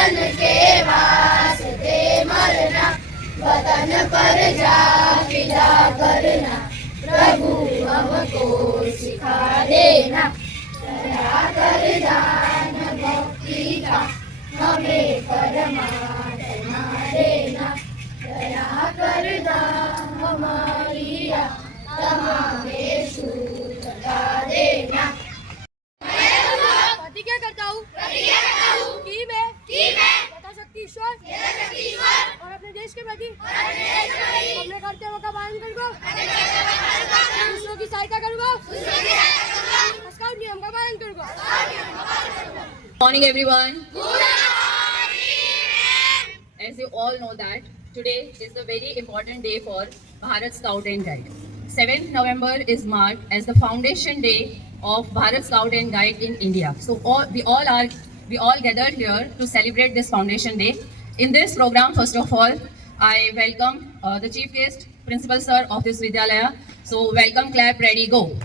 वतन के वास्ते मरना, वतन पर जा फिदा करना, प्रभु हमको सिखा देना। दया कर दान भक्ति का हमें परमात्मा देना। दया कर दान हमारी हमें सूझता देना। पति क्या करता हूँ? की मैं बता सकती ईश्वर और अपने देश के प्रति अपने कर्तव्यों का पालन करूँगा, दूसरों की सहायता करूँगा, स्काउट नियम का पालन करूँगा। Morning everyone. As you all know that today is a very important day for Bharat Scout and Guide. 7th November is marked as the foundation day of Bharat Scout and Guide in India. So we all gathered here to celebrate this foundation day. In this program, first of all, I welcome the chief guest, principal sir of this Vidyalaya. So welcome, clap, ready, go.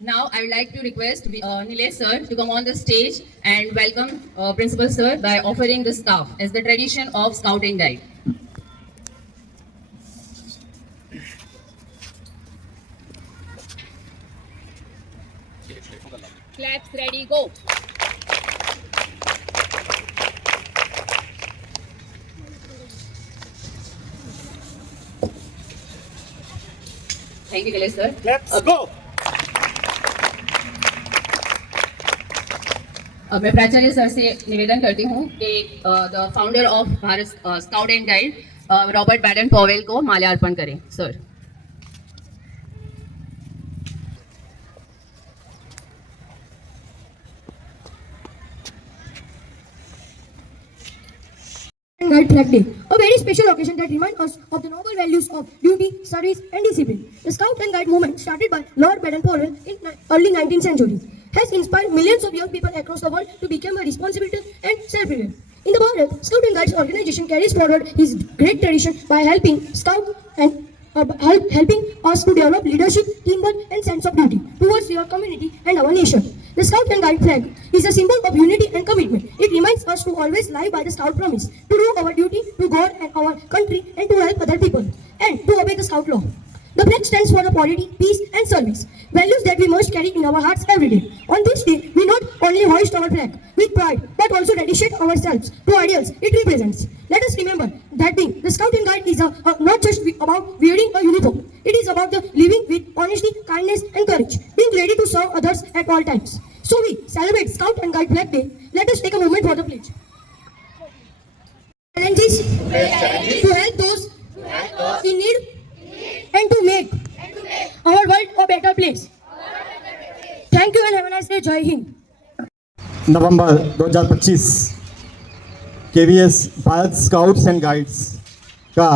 Now I would like to request Nilesh sir to come on the stage and welcome principal sir by offering the staff as the tradition of Scout and Guide. Claps, ready, go. Thank you, Nilesh sir. Let's go. मैं प्राचार्य sir से निवेदन करती हूँ कि the founder of Bharat scout and guide Robert Baden Powell को माल्यार्पण करें sir. Guide Flag Day, a very special occasion that reminds us of the noble values of duty, service, and discipline. The Scout and Guide movement, started by Lord Baden-Powell in early 19th century, has inspired millions of young people across the world to become a responsible and self-reliant. In the Bharat, Scout and Guides organization carries forward his great tradition by helping helping us to develop leadership, teamwork, and sense of duty towards your community and our nation. The Scout and Guide flag is a symbol of unity and commitment. It reminds us to always live by the Scout promise, to do our duty to God and our country, and to help other people, and to obey the Scout law. The flag stands for equality, peace, and service, values that we must carry in our hearts every day. On this day, we not only hoist our flag with pride, but also dedicate ourselves to ideals it represents. Let us remember that being the Scout and Guide is not just about wearing a uniform. It is about the living with honesty, kindness, and courage, being ready to serve others at all times. So we celebrate Scout and Guide Flag Day. Let us take a moment for the pledge. Challenges to help those in need and to make our world a better place. Thank you and have a nice day. Jai Hind. November 2025 KVS Bharat scouts and guides का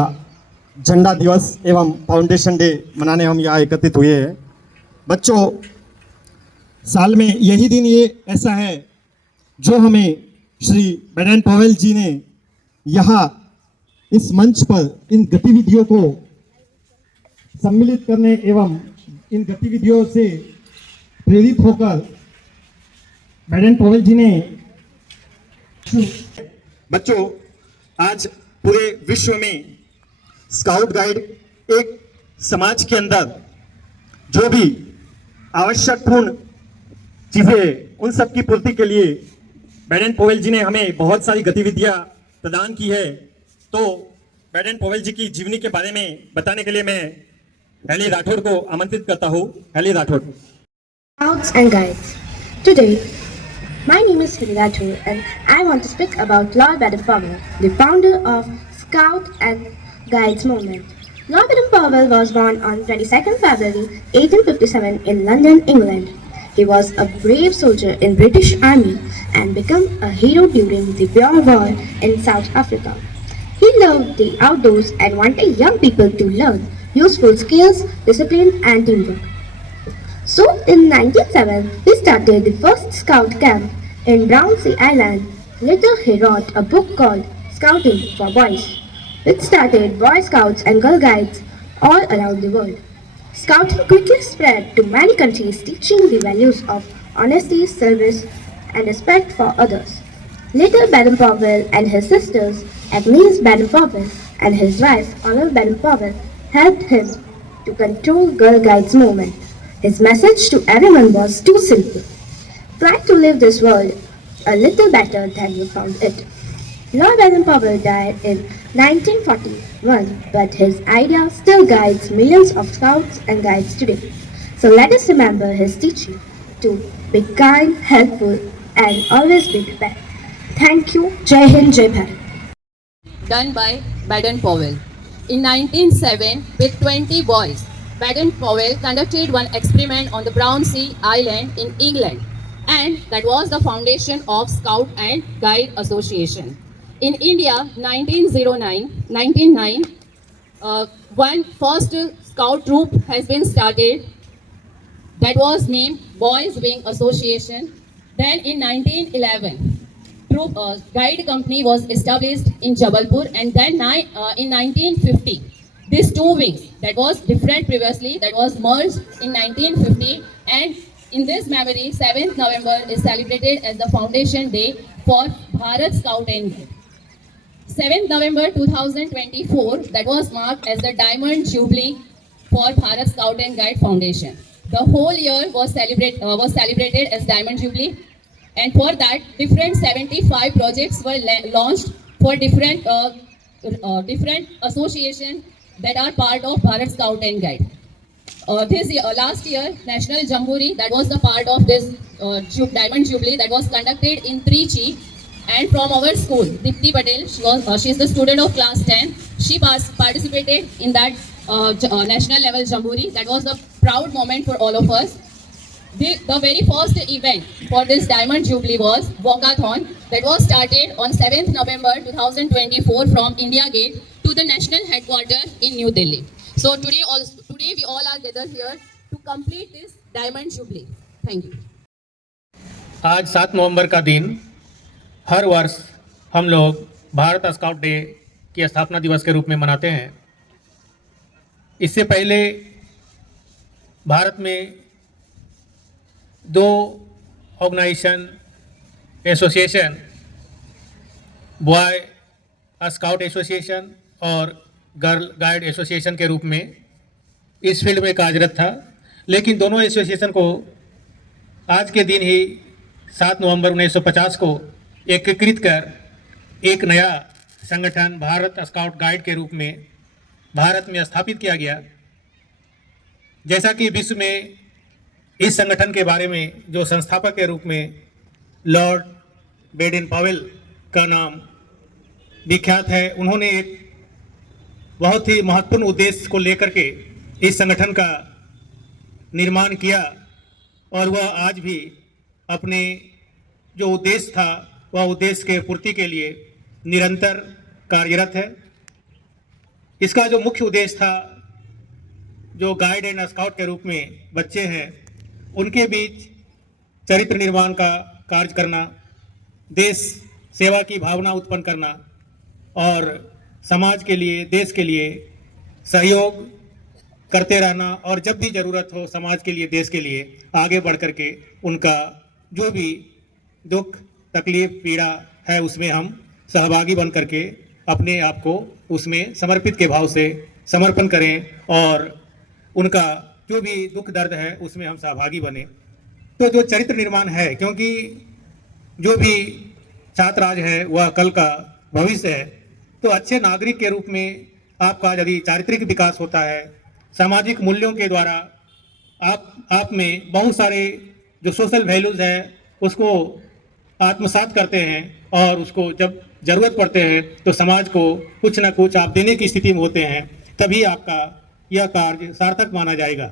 झंडा दिवस एवं foundation day मनाने हम यहाँ एकत्रित हुए हैं। बच्चों, साल में यही दिन ये ऐसा है जो हमें श्री बैडन पॉवेल जी ने यहाँ इस मंच पर इन गतिविधियों को सम्मिलित करने एवं इन गतिविधियों से प्रेरित होकर बैडन पॉवेल जी ने बच्चों, आज पूरे विश्व में स्काउट गाइड एक समाज के अंदर जो भी आवश्यकपूर्ण चीजें उन सब की पूर्ति के लिए बैडन पॉवेल जी ने हमें बहुत सारी गतिविधियां प्रदान की है। तो बैडन पॉवेल जी की जीवनी के बारे में बताने के लिए मैं हेली राठौड़ को आमंत्रित करता हूँ। Heli Rathod. Scouts and Guides. Today, my name is Hilly Rathore and I want to speak about Lord Baden-Powell, the founder of Scout and Guides movement. Lord Baden-Powell was born on 22nd February 1857 in London, England. He was a brave soldier in British Army and became a hero during the Boer War in South Africa. He loved the outdoors and wanted young people to learn useful skills, discipline and teamwork. So in 1907, he started the first scout camp in Brownsea Island. Later he wrote a book called Scouting for Boys, which started Boy Scouts and Girl Guides all around the world. Scouting quickly spread to many countries, teaching the values of honesty, service, and respect for others. Later, Baden-Powell and his sisters, Agnes Baden-Powell and his wife, Honor Baden-Powell, helped him to control Girl Guides movement. His message to everyone was too simple. Try to live this world a little better than you found it. Lord Baden-Powell died in 1941, but his idea still guides millions of scouts and guides today. So let us remember his teaching to be kind, helpful, and always be prepared. Thank you. Jai Hind, Jai Bharat. Done by Baden-Powell. In 1907, with 20 boys, Baden-Powell conducted one experiment on the Brownsea Island in England, and that was the foundation of Scout and Guide Association. In India, 1909, one first scout troop has been started that was named Boys Wing Association. Then in 1911, guide company was established in Jabalpur, and then in 1950, these two wings that was different previously, that was merged in 1950, and in this memory, 7th November is celebrated as the Foundation Day for Bharat Scout and Guide. 7th November 2024, that was marked as the Diamond Jubilee for Bharat Scout and Guide Foundation. The whole year was celebrated as Diamond Jubilee, and for that, different 75 projects were launched for different associations that are part of Bharat Scout and Guide. Last year, National Jamboree, that was the part of this Diamond Jubilee, that was conducted in Trichy. And from our school, Dipti Patel, she is the student of class 10. She participated in that national level Jamboree. That was a proud moment for all of us. The very first event for this Diamond Jubilee was Walkathon, that was started on 7th November 2024 from India Gate to the national headquarters in New Delhi. So today we all are gathered here to complete this Diamond Jubilee. Thank you. आज 7 नवंबर का दिन हर वर्ष हम लोग Bharat scout day की स्थापना दिवस के रूप में मनाते हैं। इससे पहले भारत में 2 organization association, boy scout association और गर्ल गाइड एसोसिएशन के रूप में इस फील्ड में कार्यरत था, लेकिन दोनों एसोसिएशन को आज के दिन ही 7 नवंबर 1950 को एकीकृत कर एक नया संगठन भारत स्काउट गाइड के रूप में भारत में स्थापित किया गया। जैसा कि विश्व में इस संगठन के बारे में जो संस्थापक के रूप में लॉर्ड बेडन-पावेल का नाम विख्यात है, उन्होंने एक बहुत ही महत्वपूर्ण उद्देश्य को लेकर के इस संगठन का निर्माण किया और वह आज भी अपने जो उद्देश्य था वह उद्देश्य के पूर्ति के लिए निरंतर कार्यरत है। इसका जो मुख्य उद्देश्य था, जो गाइड एंड स्काउट के रूप में बच्चे हैं उनके बीच चरित्र निर्माण का कार्य करना, देश सेवा की भावना उत्पन्न करना और समाज के लिए, देश के लिए सहयोग करते रहना और जब भी ज़रूरत हो समाज के लिए, देश के लिए आगे बढ़ कर के उनका जो भी दुख, तकलीफ, पीड़ा है उसमें हम सहभागी बन करके अपने आप को उसमें समर्पित के भाव से समर्पण करें और उनका जो भी दुख दर्द है उसमें हम सहभागी बने। तो जो चरित्र निर्माण है, क्योंकि जो भी छात्र आज है वह कल का भविष्य है, तो अच्छे नागरिक के रूप में आपका यदि चारित्रिक विकास होता है, सामाजिक मूल्यों के द्वारा आप में बहुत सारे जो सोशल वैल्यूज़ है उसको आत्मसात करते हैं और उसको जब ज़रूरत पड़ते हैं तो समाज को कुछ ना कुछ आप देने की स्थिति में होते हैं, तभी आपका यह कार्य सार्थक माना जाएगा।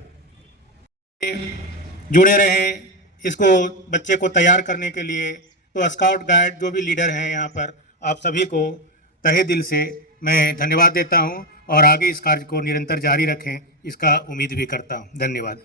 जुड़े रहें इसको बच्चे को तैयार करने के लिए। तो स्काउट गाइड जो भी लीडर हैं यहाँ पर, आप सभी को तहे दिल से मैं धन्यवाद देता हूँ और आगे इस कार्य को निरंतर जारी रखें इसका उम्मीद भी करता हूँ। धन्यवाद।